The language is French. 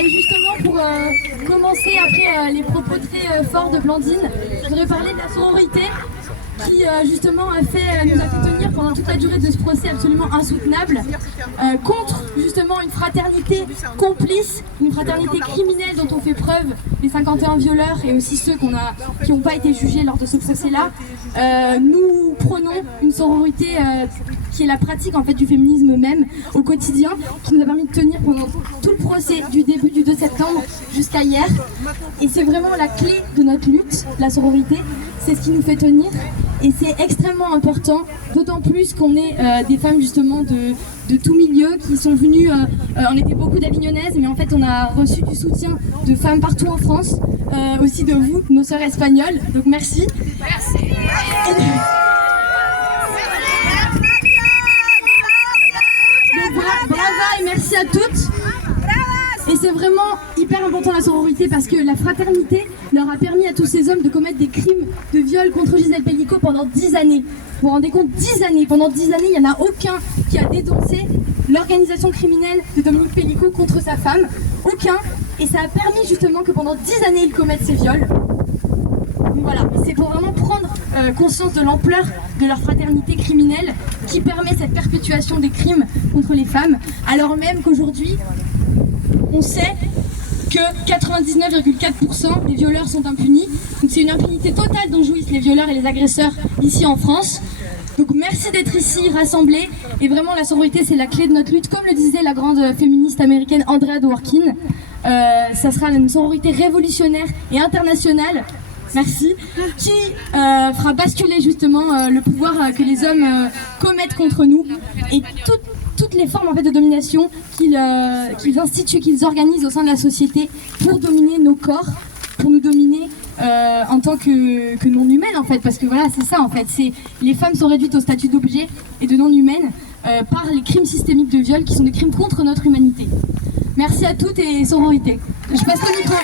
et justement pour commencer après les propos très forts de Blandine, je voudrais parler de la sororité qui justement nous a fait tenir pendant toute la durée de ce procès absolument insoutenable contre justement une fraternité complice, une fraternité criminelle dont ont fait preuve les 51 violeurs et aussi ceux qui n'ont pas été jugés lors de ce procès-là. Nous prenons une sororité qui est la pratique en fait du féminisme même au quotidien, qui nous a permis de tenir pendant tout le procès du début du 2 septembre jusqu'à hier. Et c'est vraiment la clé de notre lutte, la sororité, c'est ce qui nous fait tenir. Et c'est extrêmement important, d'autant plus qu'on est des femmes justement de tout milieu qui sont venues, on était beaucoup d'Avignonnaises, mais en fait on a reçu du soutien de femmes partout en France, aussi de vous, nos sœurs espagnoles, donc merci. Merci. Donc, brava et merci à toutes. Et c'est vraiment hyper important la sororité parce que la fraternité leur a permis à tous ces hommes de commettre des crimes de viol contre Gisèle Pelicot pendant 10 années. Vous vous rendez compte, 10 années. Pendant 10 années, il n'y en a aucun qui a dénoncé l'organisation criminelle de Dominique Pelicot contre sa femme. Aucun. Et ça a permis justement que pendant 10 années, ils commettent ces viols. Donc voilà, c'est pour vraiment prendre conscience de l'ampleur de leur fraternité criminelle qui permet cette perpétuation des crimes contre les femmes, alors même qu'aujourd'hui, on sait que 99,4% des violeurs sont impunis. Donc c'est une impunité totale dont jouissent les violeurs et les agresseurs ici en France. Donc merci d'être ici rassemblés. Et vraiment la sororité c'est la clé de notre lutte. Comme le disait la grande féministe américaine Andrea Dworkin, ça sera une sororité révolutionnaire et internationale. Merci, qui fera basculer justement le pouvoir que les hommes commettent contre nous et toutes les formes en fait, de domination qu'ils instituent, qu'ils organisent au sein de la société pour dominer nos corps, pour nous dominer en tant que non humaines en fait, parce que voilà c'est ça en fait, les femmes sont réduites au statut d'objet et de non humaines par les crimes systémiques de viol qui sont des crimes contre notre humanité. Merci à toutes et sororité. Je passe le micro.